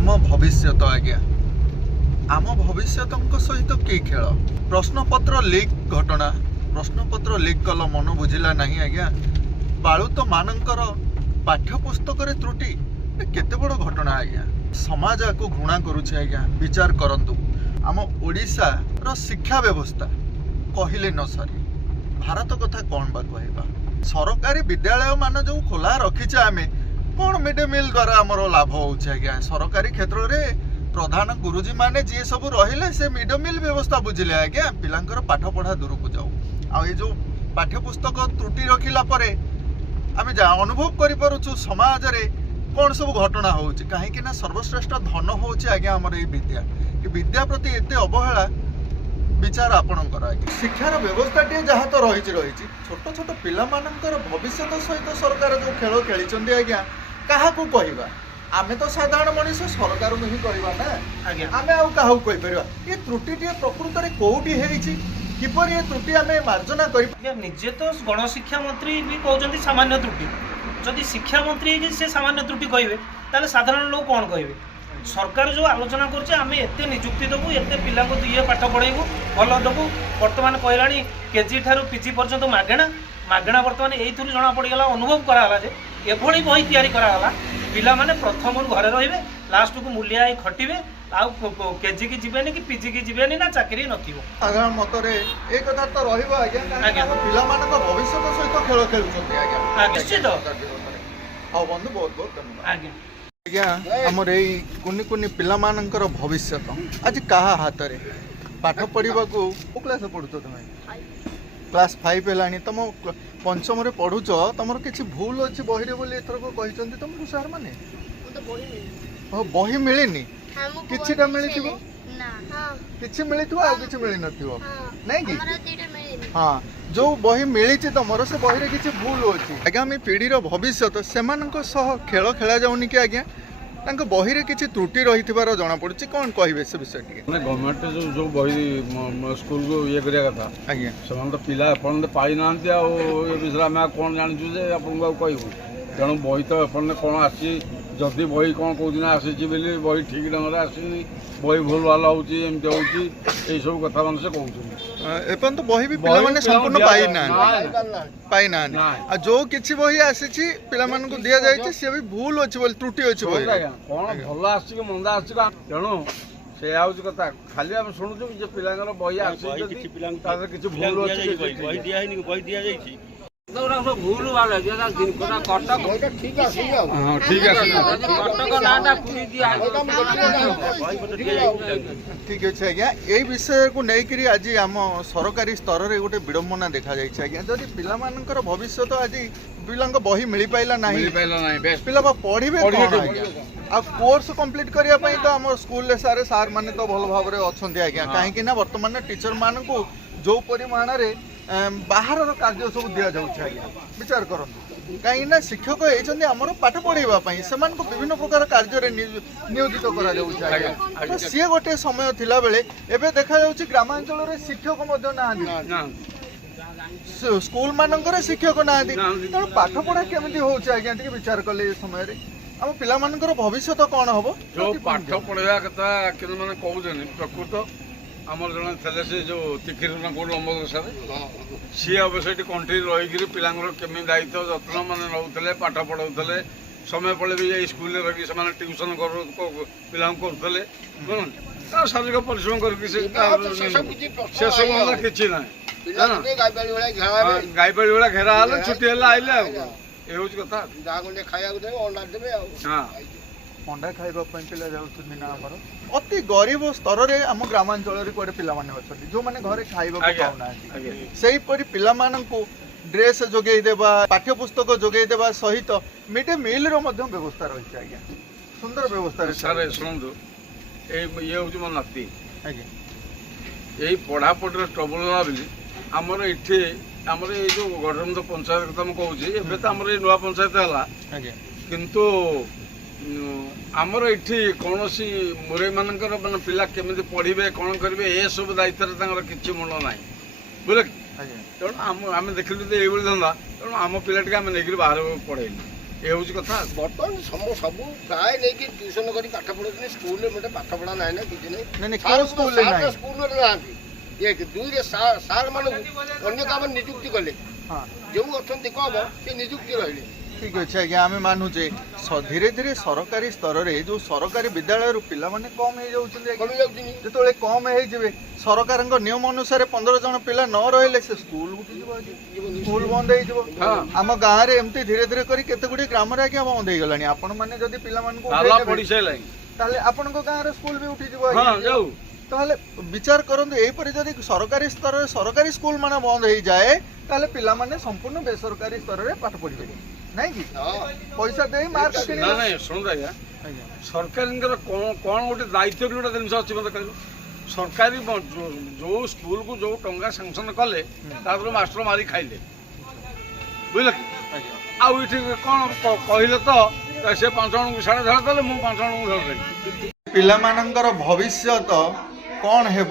आम भविष्य आज्ञा आम भविष्य सहित कि खेल प्रश्नपत्र लीक घटना प्रश्नपत्र लीक कल मन बुझिला नहीं आज्ञा बालुत मानकर पाठ्यपुस्तक त्रुटि केते बड़ घटना आज्ञा समाज को घृणा करुचे आज्ञा विचार करंतु आम ओडिशा रो शिक्षा व्यवस्था कहले न सरी भारत कथा कौन बा कहबा सरकारी विद्यालय मान जो खोला रखीचे आमे कौन मिड डे मिल द्वारा आमर लाभ होउचे आज्ञा सरकारी क्षेत्र रे प्रधान गुरुजी माने जी सब रहिले से मिड डे मिल व्यवस्था बुझिले आज्ञा पिलांकर पाठ पढ़ा दूर को जाऊ आ ये जो पाठ्यपुस्तक त्रुटि रखिला परे आमे जा अनुभव करि परुछु समाज रे कौन सब घटना होउची काहे ना सर्वश्रेष्ठ धन होउची आज्ञा हमर ए विद्या प्रति एते अवहेला विचार आपणकर आज्ञा शिक्षार व्यवस्था टे जहाँ तो रही छोट छोट पिला मानकर भविष्य सहित सरकार जो खेल खेली आज्ञा क्या कहवा आमे तो साधारण मनीष सरकार ही कहवा ना आज्ञा आमे आउ काहू कहि परबा ये त्रुटि टे प्रकृत रे कोउटी हेइची किपर ये त्रुटि आमे मार्जना करि निजे तो गणशिक्षा मंत्री भी कहउजंती सामान्य त्रुटि जदि शिक्षा मंत्री से सामान्य त्रुटि कहबे ताले साधारण लोग कौन कहबे सरकार जो आलोचना करछे आमे एते नियुक्ति देबू एते पिला को दुइये पाठ पढाइबू भल देबू वर्तमान कहलानी केजी ठारू पीजी पर्यंत मागेणा मागेणा वर्तमान एइथुरु जणा पड़गला अनुभव कराला जे एभଳି बही तैयारी कराला पिला माने प्रथम घरे रहिबे लास्ट को मूल्य आई खटिबे आ केजी की जीवेनी कि पीजी की जीवेनी ना चाकरी नथिबो साधारण मतरे ए कथा तो रहिबो आज्ञा पिला मानक भविष्य सहित खेल खेलुछंती आज्ञा निश्चित हां बंधु बहुत बहुत धन्यवाद आज्ञा आज्ञा आमर यही कुनि कुनि पिला मानकर भविष्य आज कहा हाथ रे पाठ पढ़ा को क्लास पढ़ुच तुम क्लास 5 है तुम पंचम रे पढ़ुच तुम किसी भूल अच्छी बही बोली एथरक कहते तुम सार मैंने बही मिलनी किछिटा मिली किछि मिली आ किछि मिली नथिबो नहीं कि हाँ जो बही मिली तुम से बही किसी भूल अच्छी आगामी पीढ़ी भविष्य से खेल खेला जाऊनी कि आज्ञा बही रे किसी त्रुटि रही जना पड़ी कौन कहे से विषय गवर्नमेंट जो बही स्कूल को ये करिया कथा आज्ञा से पिला एपर्यंत पाई ना विषय आम कौन जानचु जे आपको कहूँ तेणु बही तो एपर्यंत कौन आसी जदि बही कौन कौ दिन आसी बही ठीक ढंग से आसनी बही भूल भाल होमती हो कथा मान से कहते तो बही भी पिला संपूर्ण पाई ना जो किसी बही आसी पिला दि जाए सी भी भूल अच्छी बोली त्रुटि अच्छी कौन भल आसी मंदा आसी तेणु से कथा खाली आम शुणुचु पिला बही आसी किसी भूल अच्छी भूल वाले ठीक अच्छे आज्ञा यही विषय को लेकर आज आम सरकारी स्तर में गोटे विडंबना देखा जाए आज्ञा जदि पिला भविष्य तो आज पिला बही मिल पाइला पिला पढ़े आ कोर्स कंप्लीट करने तो आम स्कूल सार माने तो भल भाव में अच्छा आज्ञा कहीं वर्तमान टीचर मान को जो परिमाण बाहर कार्य सब दि जाए आज्ञा विचार करूँ कहीं शिक्षक होती आमर पाठ पढ़ाई से विभिन्न प्रकार कार्य नियोजित कर सी गोटे समय थिला बेले एबे देखा जाउछि ग्रामांचल रे शिक्षक ना स्कूल मानकर शिक्षक ना तेणु पाठ पढ़ा केमी होउछि आज्ञा टिके विचार कले समय रे आम पिला मानकर भविष्य तो कौन हम जो पाठ पढ़ा कथा कि मैंने कहते प्रकृत आमर जन थे से जो तिखिर अमर सी अवश्य कंट्री रही पिला केमी दायित्व जत्न मान नौले पाठ पढ़ाऊे समय पड़े भी स्कूल रखी से ट्यूशन पिला करुले शारीरिक परिश्रम करके सब किसी ना गाई पाड़ी भाया घेरा है छुट्टी है आइले ये हूँ कथा अंडा खाइबा पिला जाउछन ना हमर अति गरीब स्तर रे हम ग्रामांचल रे कोडे पिला माने अछथि जो माने घरे खाइबा को पाउना सेही परि पिला मानन को ड्रेस जोगेई देबा पाठ्य पुस्तक जोगेई देबा सहित मिड डे मिल रो मध्य व्यवस्था रही आज्ञा सुंदर व्यवस्था रे सारे सुनंदु ये हूँ मो नाती आज्ञा यही पढ़ा पढ़ी ट्रबल होला बोली हमर इठे हमर ए जो गठबंध पंचायत कथा म कहूची एबे त हमर नुआ पंचायत हला आज्ञा किंतु आमर ये कौन सी मुरे मानकर मान पिला केमी पढ़े कौन करेंगे ये सब दायित्व किसी मुंड ना बुझे तेणु आम देखिलु ये धंदा तेणु आम पिला आम नहीं बाहर पढ़ेलु ଏ ହେଉଛି କଥା। ବର୍ତ୍ତମାନ ସବୁ ପ୍ରାୟ ନେଇକି ଟ୍ୟୁସନ କରି ପାଠ ପଢଉଛନ୍ତି ସ୍କୁଲରେ ଗୋଟେ ପାଠ ପଢା ନାହିଁ ନା କିଛି ନାଇଁ, ନାଇଁ, ନାହିଁ କୋଉ ସ୍କୁଲରେ ନାହିଁ? ସ୍କୁଲରେ ନାହାନ୍ତି। ଏକ ଦୁଇରେ ସାର୍ ମାନଙ୍କୁ ଅନ୍ୟ କାମ ନିଯୁକ୍ତି କଲେ ହଁ ଯେଉଁ ଅଛନ୍ତି କମ ସେ ନିଯୁକ୍ତି ରହିଲେ। ଠିକ ଅଛି ଆଜ୍ଞା, ଆମେ ମାନୁଛେ ଧୀରେ ଧୀରେ ସରକାରୀ ସ୍ତରରେ ଯୋଉ ସରକାରୀ ବିଦ୍ୟାଳୟରୁ ପିଲାମାନେ କମ ହେଇଯାଉଛନ୍ତି ଆଜ୍ଞା। କମି ଯାଉଛନ୍ତି। ଯେତେବେଳେ କମ ହେଇଯିବେ ସରକାରଙ୍କ ନିୟମ ଅନୁସାରେ 15 ଜଣ ପିଲା ନ ରହିଲେ ସେ ସ୍କୁଲ ଉଠିଯିବ ଆଜ୍ଞା, ସ୍କୁଲ ବନ୍ଦ ହେଇଯିବ। ହଁ। ଆମ ଗାଁରେ ଏମିତି ଧୀରେ ଧୀରେ କରି କେତେ ଗୁଡିଏ ଗ୍ରାମରେ ଆଜ୍ଞା ବନ୍ଦ ହେଇଗଲାଣି। ଆପଣ ମାନେ ଯଦି ପିଲାମାନଙ୍କୁ ତାଲା ଉଠେଇଦେବେ, ପଡ଼ିସାରିଲାଣି। ତାହେଲେ ଆପଣଙ୍କ ଗାଁରେ ସ୍କୁଲ ବି ଉଠିଯିବ ହଁ ଆଜ୍ଞା। ଯାଉ। ତାହେଲେ ବିଚାର କରନ୍ତୁ, ଏଇପରି ଯଦି ସରକାରୀ ସ୍ତରରେ ସରକାରୀ ସ୍କୁଲ ମାନେ ବନ୍ଦ ହେଇଯାଏ ତାହେଲେ ପିଲାମାନେ ସମ୍ପୂର୍ଣ୍ଣ ବେସରକାରୀ ସ୍ତରରେ ପାଠ ପଢିବେ ନାଇଁ କି? ହଁ ପଇସା ଦେଇ ମାର୍କ ନା କିଣିବେ। ନାଇଁ ଶୁଣନ୍ତୁ ଆଜ୍ଞା, ଆଜ୍ଞା ସରକାରଙ୍କର କ'ଣ ଗୋଟେ ଦାୟିତ୍ୱ ବି ଗୋଟେ ଜିନିଷ ଅଛି ମୋତେ କହିବ। ସରକାରୀ ଯୋଉ ସ୍କୁଲକୁ ଯୋଉ ଟଙ୍କା ସାଙ୍ଗସନ କଲେ ତାପରେ ମାଷ୍ଟର ମାରି ଖାଇଲେ, ବୁଝିଲେ କି? ଆଜ୍ଞା ଆଉ ଏଠି କ'ଣ କହିଲେ ତ ସେ 5 ଜଣଙ୍କୁ ସାଢ଼େ ଧରିଦେଲେ, ମୁଁ 5 ଜଣଙ୍କୁ ଧରିଦେଲି। ପିଲାମାନଙ୍କର ଭବିଷ୍ୟତ କ'ଣ ହେବ